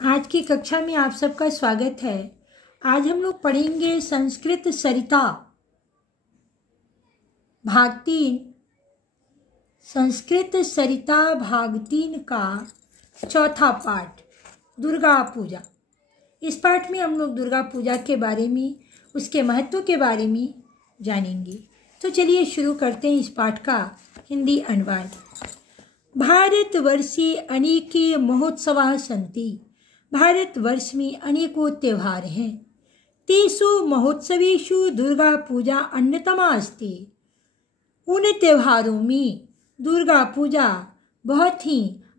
आज की कक्षा में आप सबका स्वागत है। आज हम लोग पढ़ेंगे संस्कृत सरिता भाग 3। संस्कृत सरिता भाग 3 का चौथा पाठ दुर्गा पूजा। इस पाठ में हम लोग दुर्गा पूजा के बारे में, उसके महत्व के बारे में जानेंगे। तो चलिए शुरू करते हैं इस पाठ का हिंदी अनुवाद। भारतवर्षे अनेके महोत्सवाः सन्ति। भारतवर्ष में अनेकों त्यौहार हैं। तेषु महोत्सवेषु दुर्गा पूजा अन्यतमा अस्ति। उन त्योहारों में दुर्गा पूजा बहुत ही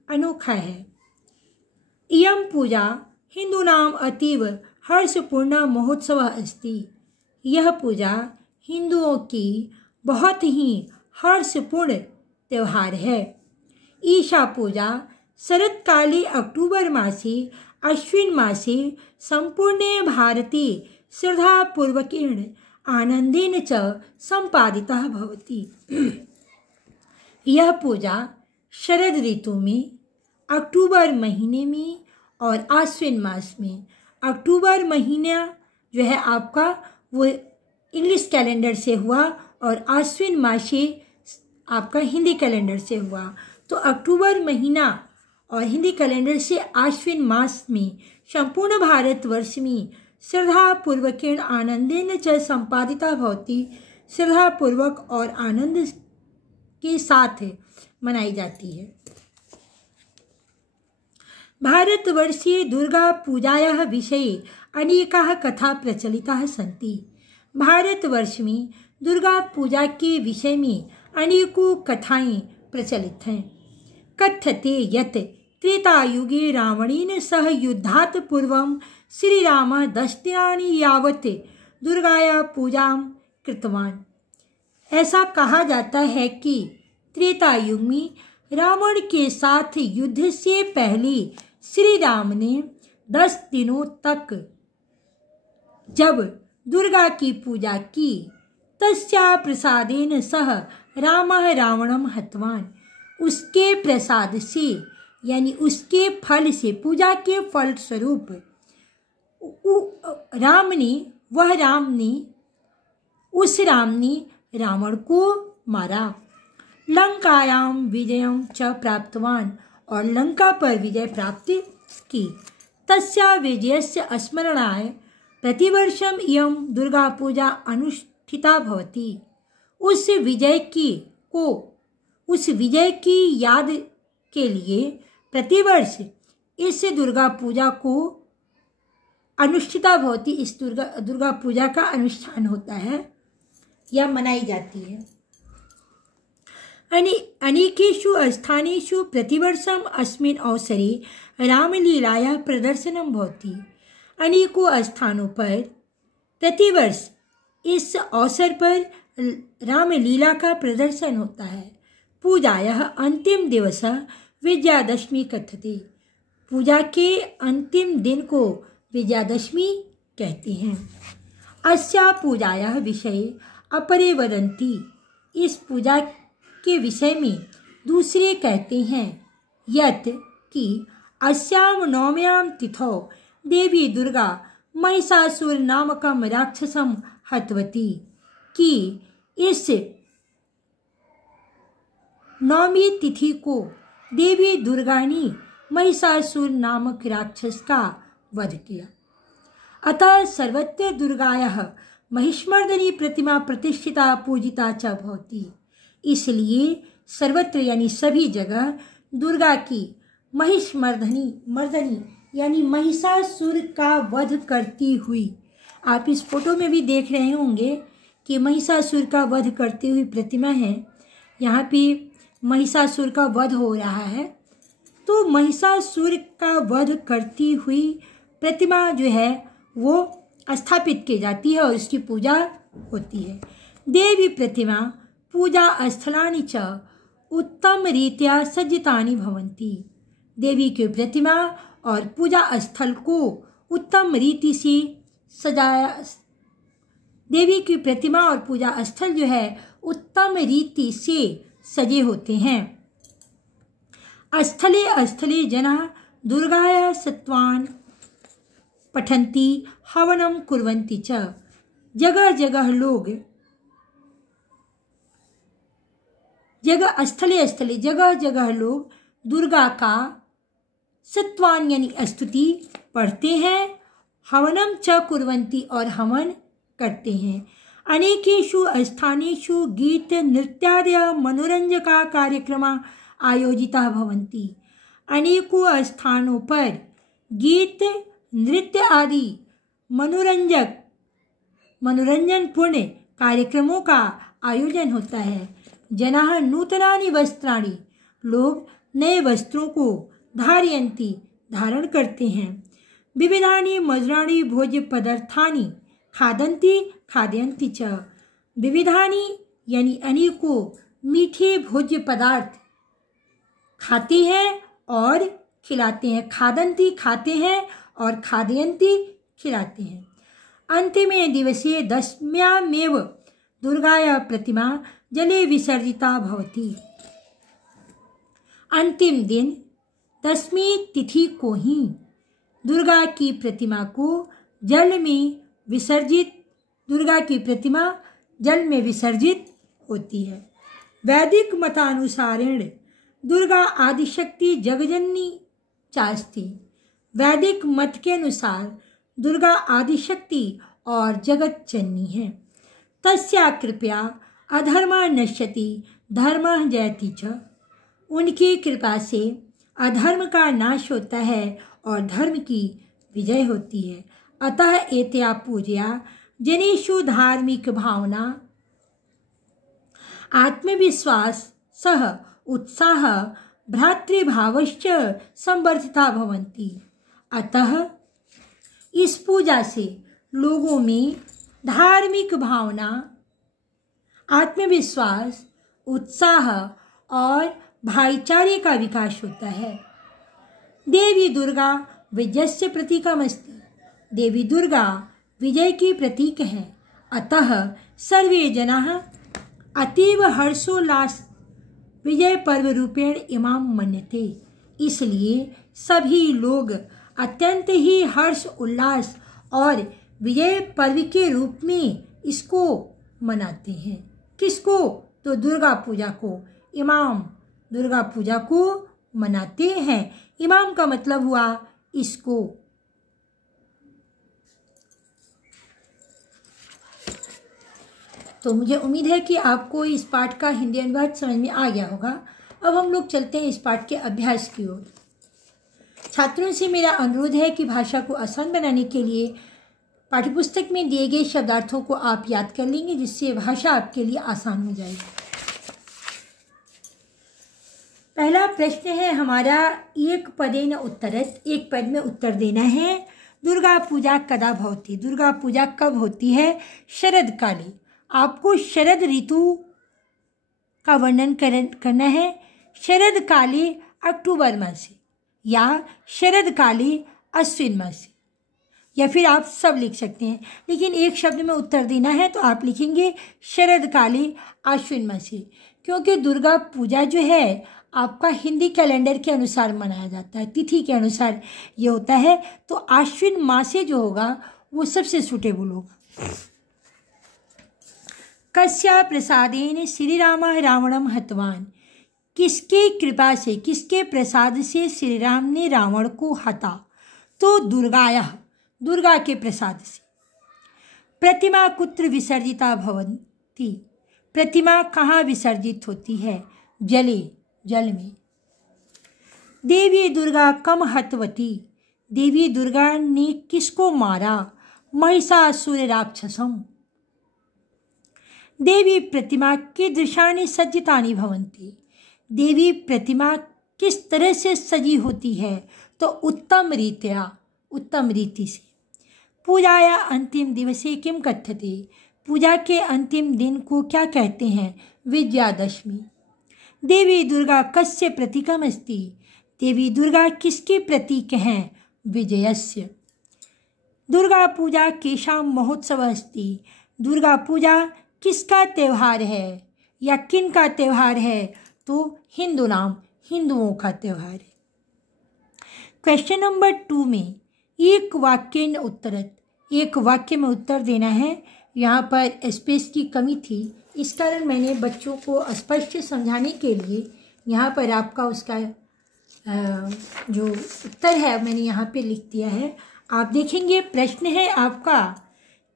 अनोखा है। इयं पूजा हिंदूनाम अतीव हर्षपूर्ण महोत्सव अस्ति। यह पूजा हिंदुओं की बहुत ही हर्षपूर्ण त्यौहार है। ईशा पूजा शरत्काले अक्टूबर मासे अश्विन मासे संपूर्णे भारते श्रद्धापूर्वकेण आनंदेन च संपादितः भवति। यह पूजा शरद ऋतु में अक्टूबर महीने में और आश्विन मास में, अक्टूबर महीना जो है आपका वो इंग्लिश कैलेंडर से हुआ और आश्विन मासे आपका हिंदी कैलेंडर से हुआ। तो अक्टूबर महीना और हिंदी कैलेंडर से आश्विन मास में संपूर्ण भारतवर्ष में श्रद्धापूर्वकेण आनंदेन च संपादिता भवति। श्रद्धापूर्वक और आनंद के साथ मनाई जाती है। भारतवर्षे दुर्गा पूजायाः विषये अनेकाः कथा प्रचलिताः सन्ति। भारतवर्ष में दुर्गा पूजा के विषय में अनेकों कथाएं प्रचलित हैं। कथ्यते यत् त्रेतायुगे रावणेन सह युद्धात् पूर्वं श्रीरामः 10 दिनानि यावत् दुर्गाया पूजां कृतवान्। ऐसा कहा जाता है कि त्रेता युग में रावण के साथ युद्ध से पहले श्री राम ने 10 दिनों तक जब दुर्गा की पूजा की, तस्या प्रसादेन सह रामः रावणं हतवान्। उसके प्रसाद से यानी उसके फल से, पूजा के फल स्वरूप उस राम ने रावण को मारा। लंकायां विजयं च प्राप्तवान्, और लंका पर विजय प्राप्त की। तस्या विजयस्य स्मरणाय प्रतिवर्षम् इयं दुर्गा पूजा अनुष्ठिता भवति। उस विजय की याद के लिए प्रतिवर्ष इस दुर्गा पूजा को अनुष्ठिता भवति, इस दुर्गा पूजा का अनुष्ठान होता है या मनाई जाती है। अनेकेषु स्थानेषु प्रतिवर्षम् अस्मिन् अवसरे रामलीलायाः प्रदर्शनं भवति। अनेकों स्थानों पर प्रतिवर्ष इस अवसर पर रामलीला का प्रदर्शन होता है। पूजायाः अंतिम दिवस विजयादशमी कथ्यते। पूजा के अंतिम दिन को विजयादशमी कहते हैं। अस्या पूजायाः विषये अपरे वदन्ति। इस पूजा के विषय में दूसरे कहते हैं यत् कि अस्यां नवम्यां तिथौ देवी दुर्गा महिषासुर नामकं राक्षसं हतवती। कि इस नवमी तिथि को देवी दुर्गा ने महिषासुर नामक राक्षस का वध किया। अतः सर्वत्र दुर्गायाः महिषमर्दिनी प्रतिमा प्रतिष्ठिता पूजिता च भवति। इसलिए सर्वत्र यानी सभी जगह दुर्गा की महिषमर्दिनी यानी महिषासुर का वध करती हुई, आप इस फोटो में भी देख रहे होंगे कि महिषासुर का वध करती हुई प्रतिमा है। यहाँ पे महिषासुर का वध हो रहा है। तो महिषासुर का वध करती हुई प्रतिमा जो है वो स्थापित की जाती है और उसकी पूजा होती है। देवी प्रतिमा पूजा स्थलानि च उत्तम रीत्या सज्जितानि भवन्ति। देवी की प्रतिमा और पूजा स्थल को उत्तम रीति से सजाया, देवी की प्रतिमा और पूजा स्थल जो है उत्तम रीति से सजे होते हैं। स्थले स्थले जना दुर्गाया सत्वान पठन्ति हवनम कुर्वन्ति च। जगह जगह लोग दुर्गा का सत्वान यानी स्तुति पढ़ते हैं, हवनम च कुर्वन्ति और हवन करते हैं। अनेकेषु स्थानेषु गीत नृत्यादय मनोरंजका कार्यक्रम आयोजिता भवन्ति। अनेकों स्थानों पर गीत नृत्य आदि मनोरंजनपूर्ण कार्यक्रमों का आयोजन होता है। जनाः नूतनानि वस्त्राणि, लोग नए वस्त्रों को धारयन्ति धारण करते हैं। विविधानि मधुराणि भोज्य पदार्थानि खादन्ति च। विविधानि यानी अनेकों मीठे भोज्य पदार्थ खाते हैं और खिलाते हैं। खादन्ति खाते हैं और खादयन्ति खिलाते हैं। अंतिमे दिवसे दशम्यामेव दुर्गाया प्रतिमा जले विसर्जिता भवति। अंतिम दिन 10वीं तिथि को ही दुर्गा की प्रतिमा जल में विसर्जित होती है। वैदिक मतानुसारेण दुर्गा आदिशक्ति जगजननी चास्ति। वैदिक मत के अनुसार दुर्गा आदिशक्ति और जगत जननी है। तस्या कृपया अधर्मा नश्यति धर्मः जयति च। उनकी कृपा से अधर्म का नाश होता है और धर्म की विजय होती है। अतः एतया पूजया जनेषु धार्मिक भावना आत्मविश्वास सह उत्साह भ्रातृभावश्च संवर्धिता भवन्ति। अतः इस पूजा से लोगों में धार्मिक भावना, आत्मविश्वास, उत्साह और भाईचारे का विकास होता है। देवी दुर्गा विजयस्य प्रतीकमस्ति। देवी दुर्गा विजय की प्रतीक है। अतः सर्वे जनाः अतीव हर्षोल्लास विजय पर्व रूपेण इमां मन्यते। इसलिए सभी लोग अत्यंत ही हर्ष उल्लास और विजय पर्व के रूप में इसको मनाते हैं। किसको? तो दुर्गा पूजा को, इमाम दुर्गा पूजा को मनाते हैं। इमाम का मतलब हुआ इसको। तो मुझे उम्मीद है कि आपको इस पाठ का हिंदी अनुवाद समझ में आ गया होगा। अब हम लोग चलते हैं इस पाठ के अभ्यास की ओर। छात्रों से मेरा अनुरोध है कि भाषा को आसान बनाने के लिए पाठ्यपुस्तक में दिए गए शब्दार्थों को आप याद कर लेंगे, जिससे भाषा आपके लिए आसान हो जाएगी। पहला प्रश्न है हमारा, एक पदेन उत्तरत, एक पद में उत्तर देना है। दुर्गा पूजा कदा भवति। दुर्गा पूजा कब होती है? शरद काले। आपको शरद ऋतु का वर्णन करना है। शरद काले अक्टूबर मासे या शरद काले अश्विन मासे, या फिर आप सब लिख सकते हैं, लेकिन एक शब्द में उत्तर देना है तो आप लिखेंगे शरद काले आश्विन मासे। क्योंकि दुर्गा पूजा जो है आपका हिंदी कैलेंडर के अनुसार मनाया जाता है, तिथि के अनुसार ये होता है, तो आश्विन मासे जो होगा वो सबसे सूटेबल होगा। कस्या प्रसादेन श्री राम रावणम हतवान। किसके कृपा से, किसके प्रसाद से श्री राम ने रावण को हता? तो दुर्गाया, दुर्गा के प्रसाद से। प्रतिमा कुत्र विसर्जिता भवन्ति। प्रतिमा कहाँ विसर्जित होती है? जले, जल में। देवी दुर्गा कम हतवती। देवी दुर्गा ने किसको मारा? महिषासुर राक्षसम। देवी प्रतिमा कीदृशानि सज्जितानि भवन्ति। देवी प्रतिमा किस तरह से सजी होती है? तो उत्तम रीत्या, उत्तम रीति से। पूजाया अंतिम दिवसे किम कथ्यते। पूजा के अंतिम दिन को क्या कहते हैं? विजयादशमी। देवी दुर्गा कस्य प्रतीकम अस्ति। देवी दुर्गा किसके प्रतीक हैं? विजयस्य। दुर्गा पूजा केषां महोत्सव अस्ति। दुर्गा पूजा किसका त्यौहार है या किन का त्यौहार है? तो हिंदू नाम, हिंदुओं का त्यौहार है। क्वेश्चन नंबर 2 में एक वाक्य न उत्तरत, एक वाक्य में उत्तर देना है। यहाँ पर स्पेस की कमी थी, इस कारण मैंने बच्चों को स्पष्ट समझाने के लिए यहाँ पर आपका उसका जो उत्तर है मैंने यहाँ पे लिख दिया है। आप देखेंगे प्रश्न है आपका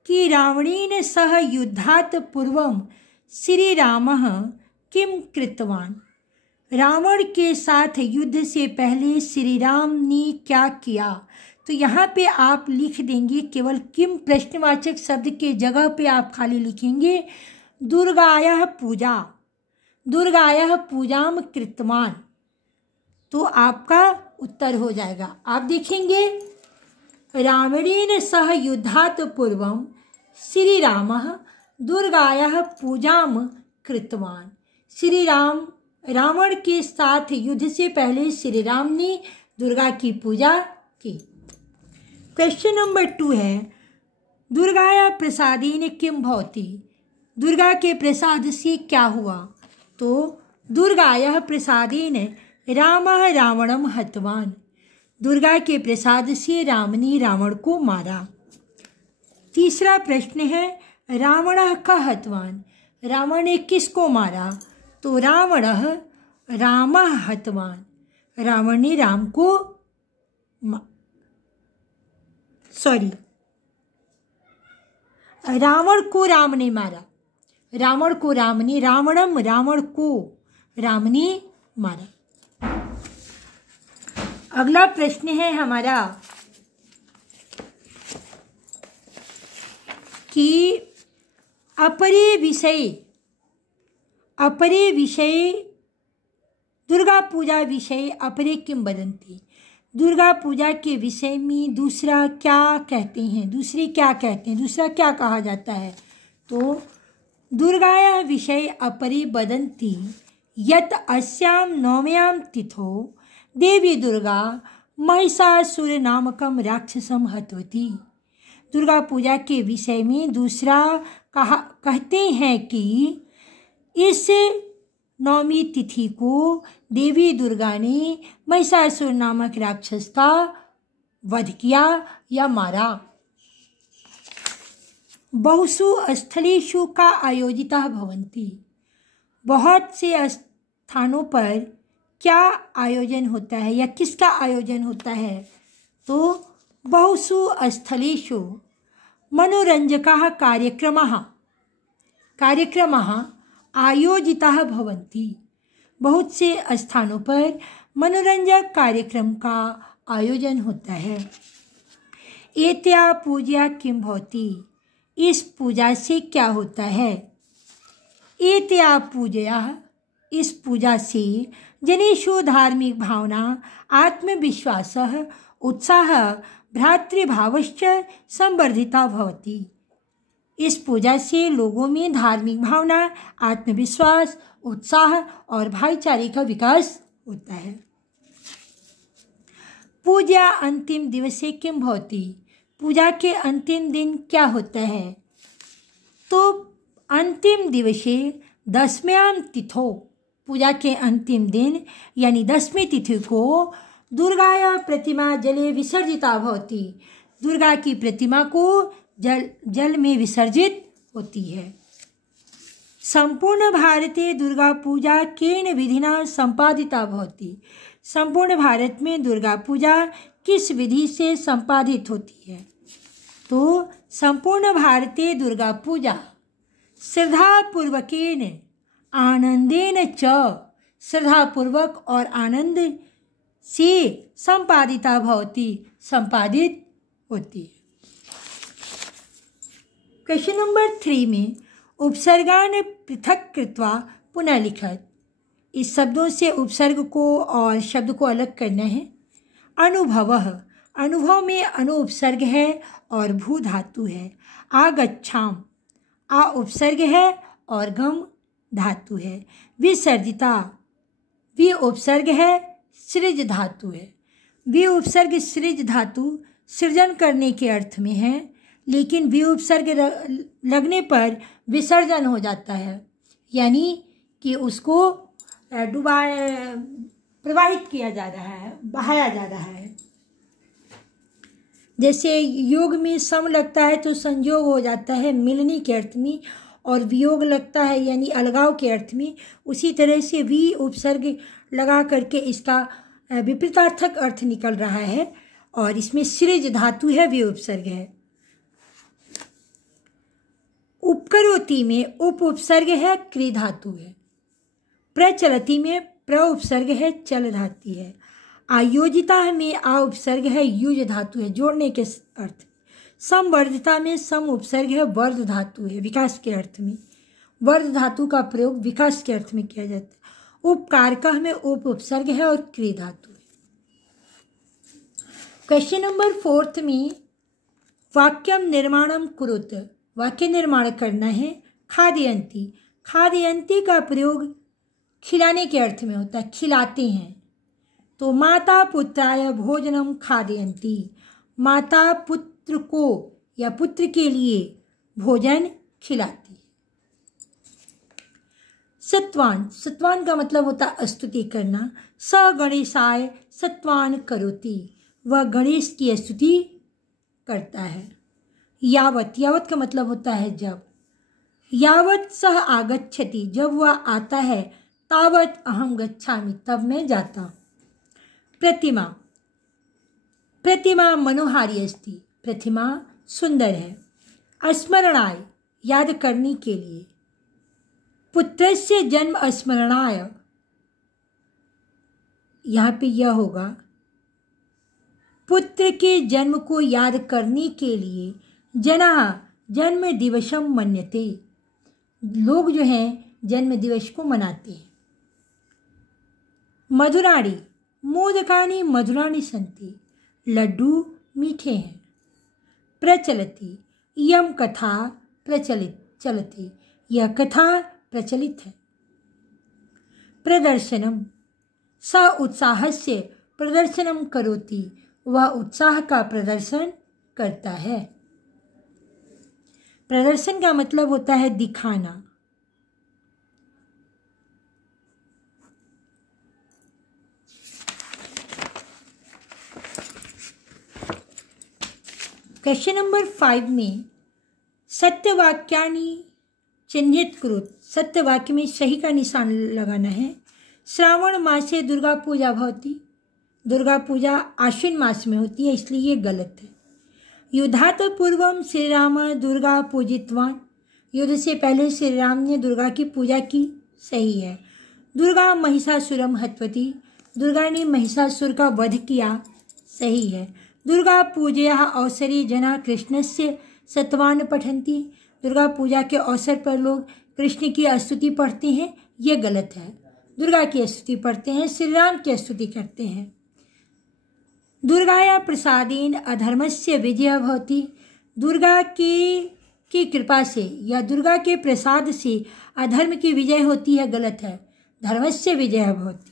कि रावणेन सह युद्धात् पूर्वं श्रीरामः किम कृतवान। रावण के साथ युद्ध से पहले श्री राम ने क्या किया। तो यहाँ पे आप लिख देंगे केवल किम प्रश्नवाचक शब्द के जगह पे आप खाली लिखेंगे दुर्गायाः पूजा, दुर्गायाः पूजाम कृतवान, तो आपका उत्तर हो जाएगा। आप देखेंगे रावणेन सह युद्धात् पूर्वं श्रीरामः दुर्गायाः पूजाम कृतवान। श्री राम रावण के साथ युद्ध से पहले श्री राम ने दुर्गा की पूजा की। क्वेश्चन नंबर 2 है दुर्गाया प्रसादेन किम भवति। दुर्गा के प्रसाद से क्या हुआ। तो दुर्गाया प्रसादेन रामः रावणम हतवान। दुर्गा के प्रसाद से राम ने रावण को मारा। तीसरा प्रश्न है रावणः कः हतवान। रावण ने किसको मारा। तो रावणः रामः हतवान। रावण ने राम को रावण को राम ने मारा। रावण को राम ने, रावणम रावण को राम ने मारा। अगला प्रश्न है हमारा कि अपरे विषय दुर्गा पूजा विषय अपरे किम वदन्ति। दुर्गा पूजा के विषय में दूसरा क्या कहते हैं, दूसरे क्या कहते हैं, दूसरा क्या कहा जाता है। तो दुर्गाया विषय अपरे वदन्ति यत अस्याम नवम्याम तिथो देवी दुर्गा महिषासुर नामकम राक्षसम हतवती। दुर्गा पूजा के विषय में दूसरा कहते हैं कि इस नवमी तिथि को देवी दुर्गा ने महिषासुर नामक राक्षस का वध किया या मारा। बहुषु स्थलेषु का आयोजिता भवन्ति। बहुत से स्थानों पर क्या आयोजन होता है या किसका आयोजन होता है। तो बहुषु स्थलेषु मनोरंजकाः कार्यक्रमाः आयोजिताः भवन्ति। बहुत से स्थानों पर मनोरंजक कार्यक्रम का आयोजन होता है। एत्या पूजा किम भवति। इस पूजा से क्या होता है। एत्या पूजया, इस पूजा से जनेषु धार्मिक भावना आत्मविश्वासः उत्साह भ्रातृभावश्च संवर्धिता भवति। इस पूजा से लोगों में धार्मिक भावना, आत्मविश्वास, उत्साह और भाईचारे का विकास होता है। पूजा अंतिम दिवसे किम भवति। पूजा के अंतिम दिन क्या होता है। तो अंतिम दिवसे 10व्यां तिथौ, पूजा के अंतिम दिन यानी 10वीं तिथि को दुर्गाया प्रतिमा जले विसर्जिता भवति। दुर्गा की प्रतिमा को जल में विसर्जित होती है। संपूर्ण भारते दुर्गा पूजा केन विधिना संपादिता भवति। संपूर्ण भारत में दुर्गा पूजा किस विधि से संपादित होती है। तो संपूर्ण भारते दुर्गा पूजा श्रद्धापूर्वकेन आनंदेन च, श्रद्धापूर्वक और आनंद से संपादिता भवति, संपादित होती है। क्वेश्चन नंबर 3 में उपसर्गान पृथक कृत्वा पुनः लिखत। इस शब्दों से उपसर्ग को और शब्द को अलग करना है। अनुभवः, अनुभव में अनु उपसर्ग है और भू धातु है। आगच्छाम, आ उपसर्ग है और गम धातु है। विसर्जिता, वि उपसर्ग है, सृज धातु है। वि उपसर्ग सृज धातु सृजन करने के अर्थ में है, लेकिन वि उपसर्ग लगने पर विसर्जन हो जाता है, यानी कि उसको प्रवाहित किया जा रहा है, बहाया जा रहा है। जैसे योग में सम लगता है तो संयोग हो जाता है मिलने के अर्थ में, और वियोग लगता है यानी अलगाव के अर्थ में। उसी तरह से वी उपसर्ग लगा करके इसका विपरीतार्थक अर्थ निकल रहा है, और इसमें सृज धातु है, वी उपसर्ग है। उपकरोति में उप उपसर्ग है, क्री धातु है। प्रचलति में प्र उपसर्ग है, चल धातु है। आयोजिता में आ उपसर्ग है, युज धातु है, जोड़ने के अर्थ। संवर्धिता में सम उपसर्ग है, वर्ध धातु है, विकास के अर्थ में। वर्ध धातु का प्रयोग विकास के अर्थ में किया जाता है। उपकारकः में उप उपसर्ग है और क्री धातु है। क्वेश्चन नंबर 4 में वाक्यम निर्माणम कुरुत, वाक्य निर्माण करना है। खादयन्ति, खादयन्ति का प्रयोग खिलाने के अर्थ में होता है, खिलाते हैं। तो माता पुत्राय भोजनम खादयन्ति, माता पुत्र को या पुत्र के लिए भोजन खिलाती है। सत्वान, सत्वान का मतलब होता है स्तुति करना। स गणेशाय सत्वान करोति, वह गणेश की स्तुति करता है। यावत, यावत का मतलब होता है जब। यावत सह आगच्छति, जब वह आता है। तावत अहम गच्छामि, तब मैं जाता हूँ। प्रतिमा, प्रतिमा मनोहारी अस्ति, प्रतिमा सुंदर है। स्मरणाय, याद करने के लिए। पुत्रस्य जन्म स्मरणाय, यहाँ पे यह होगा पुत्र के जन्म को याद करने के लिए। जनाः जन्म दिवसम मन्यते, लोग जो हैं जन्म दिवस को मनाते हैं। मधुराणि, मोदकानि मधुराणि सन्ति, लड्डू मीठे हैं। प्रचलति, इयं कथा प्रचलित चलति, यह कथा प्रचलित है। प्रदर्शनम, स उत्साहस्य प्रदर्शनम करोति, वह उत्साह का प्रदर्शन करता है। प्रदर्शन का मतलब होता है दिखाना। क्वेश्चन नंबर 5 में सत्यवाक्यानि चिन्हित कुरुत, सत्य वाक्य में सही का निशान लगाना है। श्रावण मासे दुर्गा पूजा भवति, दुर्गा पूजा आश्विन मास में होती है, इसलिए ये गलत है। युद्धात् पूर्वम श्री राम दुर्गा पूजितवान, युद्ध से पहले श्री राम ने दुर्गा की पूजा की, सही है। दुर्गा महिषासुरम हतवती, दुर्गा ने महिषासुर का वध किया, सही है। दुर्गा पूजया अवसरे जना कृष्णस्य सत्वान पठन्ति, दुर्गा पूजा के अवसर पर लोग कृष्ण की स्तुति पढ़ते हैं, ये गलत है। दुर्गा की स्तुति पढ़ते हैं, श्री राम की स्तुति करते हैं। दुर्गाया प्रसादेन अधर्मस्य विजय भवति, दुर्गा की कृपा से या दुर्गा के प्रसाद से अधर्म की विजय होती है, गलत है। धर्मस्य विजय भवति।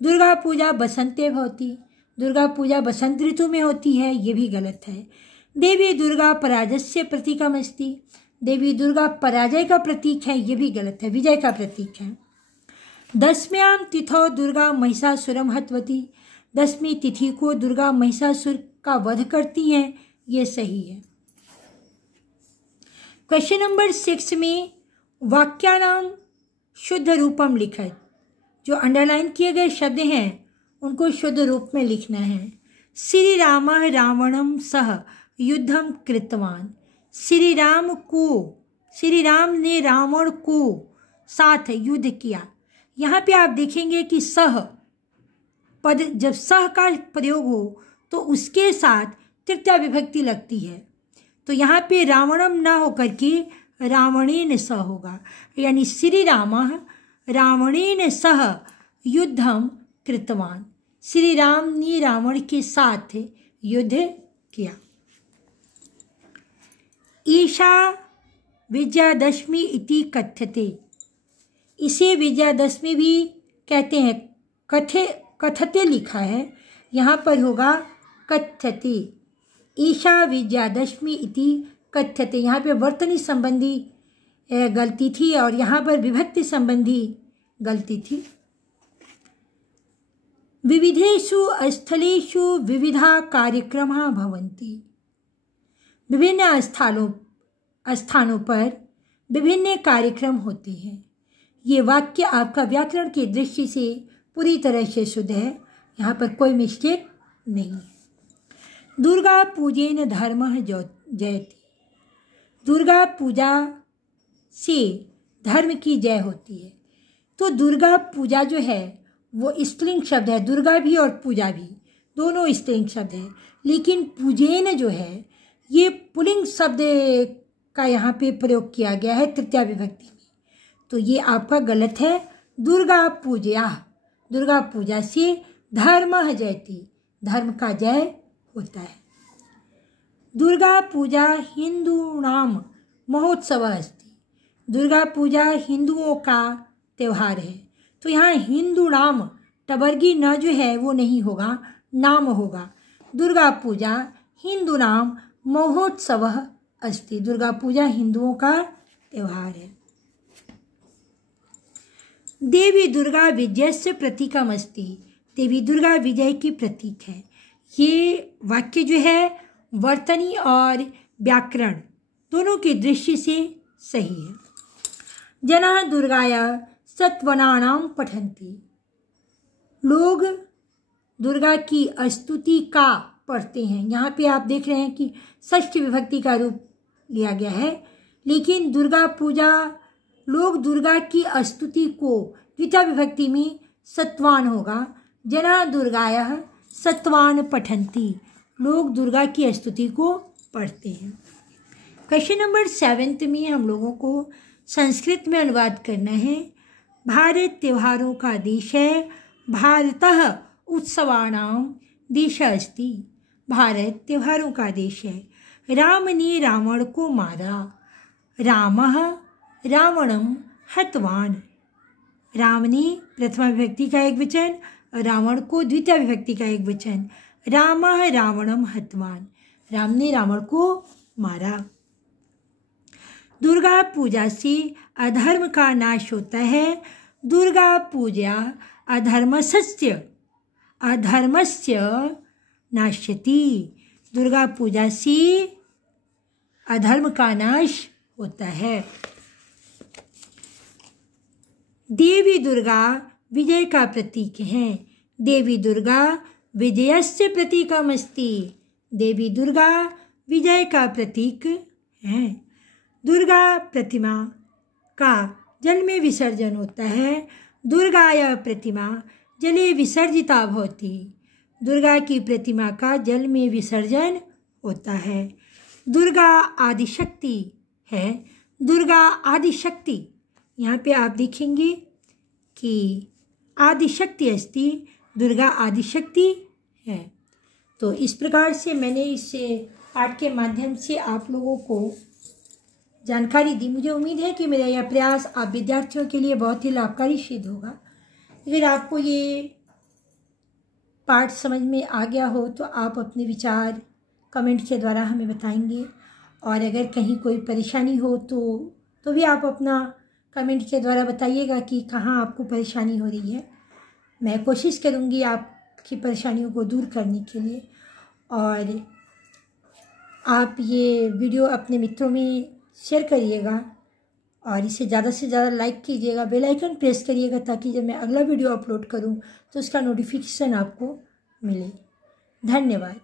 दुर्गा पूजा बसंते भवति, दुर्गा पूजा बसंत ऋतु में होती है, ये भी गलत है। देवी दुर्गा पराजयस्य प्रतीकमस्ति, देवी दुर्गा पराजय का प्रतीक है, ये भी गलत है, विजय का प्रतीक है। दशम्यां तिथौ दुर्गा महिषासुरम हतवती, दसवीं तिथि को दुर्गा महिषासुर का वध करती हैं, ये सही है। क्वेश्चन नंबर 6 में वाक्यानाम शुद्ध रूपम लिखित, जो अंडरलाइन किए गए शब्द हैं उनको शुद्ध रूप में लिखना है। श्री राम रावणम सह युद्धम कृतवान, श्री राम ने रावण को साथ युद्ध किया। यहाँ पे आप देखेंगे कि सह पद, जब सह का प्रयोग हो तो उसके साथ तृतीया विभक्ति लगती है, तो यहाँ पे रावणम ना होकर के रावणेन सह होगा, यानी श्री रामः रावणेन सह युद्धम कृतवान, श्री राम ने रावण के साथ युद्ध किया। ईशा विजयादशमी इति कथ्यते, इसे विजयादशमी भी कहते हैं। कथते लिखा है, यहाँ पर होगा कथ्यते। ईशा विजयादशमी इति कथ्यते, यहाँ पे वर्तनी संबंधी गलती थी और यहाँ पर विभक्ति संबंधी गलती थी। विविधेषु स्थलेषु विविधा कार्यक्रमाः भवन्ति। विभिन्न स्थानों पर विभिन्न कार्यक्रम होते हैं। ये वाक्य आपका व्याकरण की दृष्टि से पूरी तरह से शुद्ध है, यहाँ पर कोई मिस्टेक नहीं है। दुर्गा पूजेन धर्मः जयति। दुर्गा पूजा से धर्म की जय होती है। तो दुर्गा पूजा जो है वो स्त्रीलिंग शब्द है। दुर्गा भी और पूजा भी दोनों स्त्रीलिंग शब्द है, लेकिन पूजेन जो है ये पुल्लिंग शब्द का यहाँ पे प्रयोग किया गया है तृतीया विभक्ति में। तो ये आपका गलत है। दुर्गा पूजा से धर्मः जयति, धर्म का जय होता है। दुर्गा पूजा हिंदूनां महोत्सवः अस्ति। दुर्गा पूजा हिंदुओं का त्यौहार है। तो यहाँ हिंदूनाम टवर्गी न जो है वो नहीं होगा, नाम होगा। दुर्गा पूजा हिंदूनां महोत्सवः अस्ति। दुर्गा पूजा हिंदुओं का त्यौहार है। देवी दुर्गा विजयस्य प्रतीकम् अस्ति। देवी दुर्गा विजय की प्रतीक है। ये वाक्य जो है वर्तनी और व्याकरण दोनों की दृष्टि से सही है। जनाः दुर्गायाः सत्वनानां पठन्ति। लोग दुर्गा की स्तुति का पढ़ते हैं। यहाँ पे आप देख रहे हैं कि षष्ठी विभक्ति का रूप लिया गया है, लेकिन दुर्गा पूजा लोग दुर्गा की स्तुति को द्वितीया विभक्ति में सत्वान होगा। जना दुर्गायाः सत्वान पठन्ति। लोग दुर्गा की स्तुति को पढ़ते हैं। क्वेश्चन नंबर 7 में हम लोगों को संस्कृत में अनुवाद करना है। भारत त्योहारों का देश है। भारतः उत्सवानां देशः अस्ति। भारत त्योहारों का देश है। राम ने रावण को मारा। रामः रावणं हतवान। राम ने प्रथमा विभक्ति का एक वचन, रावण को द्वितीय विभक्ति का एक वचन। रामः रावणं हतवान। राम ने रावण को मारा। दुर्गा पूजा से अधर्म का नाश होता है। दुर्गा पूजा अधर्मस्य नाश्यति। दुर्गा पूजा से अधर्म का नाश होता है। देवी दुर्गा विजय का प्रतीक है। देवी दुर्गा विजयस्य प्रतीकम् अस्ति। देवी दुर्गा विजय का प्रतीक है। दुर्गा प्रतिमा का जल में विसर्जन होता है। दुर्गाया प्रतिमा जले विसर्जिता भवति। दुर्गा की प्रतिमा का जल में विसर्जन होता है। दुर्गा आदिशक्ति है। दुर्गा आदिशक्ति, यहाँ पे आप देखेंगे कि आदिशक्ति अस्ति, दुर्गा आदिशक्ति है। तो इस प्रकार से मैंने इस पाठ के माध्यम से आप लोगों को जानकारी दी। मुझे उम्मीद है कि मेरा यह प्रयास आप विद्यार्थियों के लिए बहुत ही लाभकारी सिद्ध होगा। अगर आपको ये पाठ समझ में आ गया हो तो आप अपने विचार कमेंट के द्वारा हमें बताएंगे, और अगर कहीं कोई परेशानी हो तो भी आप अपना कमेंट के द्वारा बताइएगा कि कहाँ आपको परेशानी हो रही है। मैं कोशिश करूँगी आपकी परेशानियों को दूर करने के लिए। और आप ये वीडियो अपने मित्रों में शेयर करिएगा और इसे ज़्यादा से ज़्यादा लाइक कीजिएगा। बेल आइकन प्रेस करिएगा ताकि जब मैं अगला वीडियो अपलोड करूं तो उसका नोटिफिकेशन आपको मिले। धन्यवाद।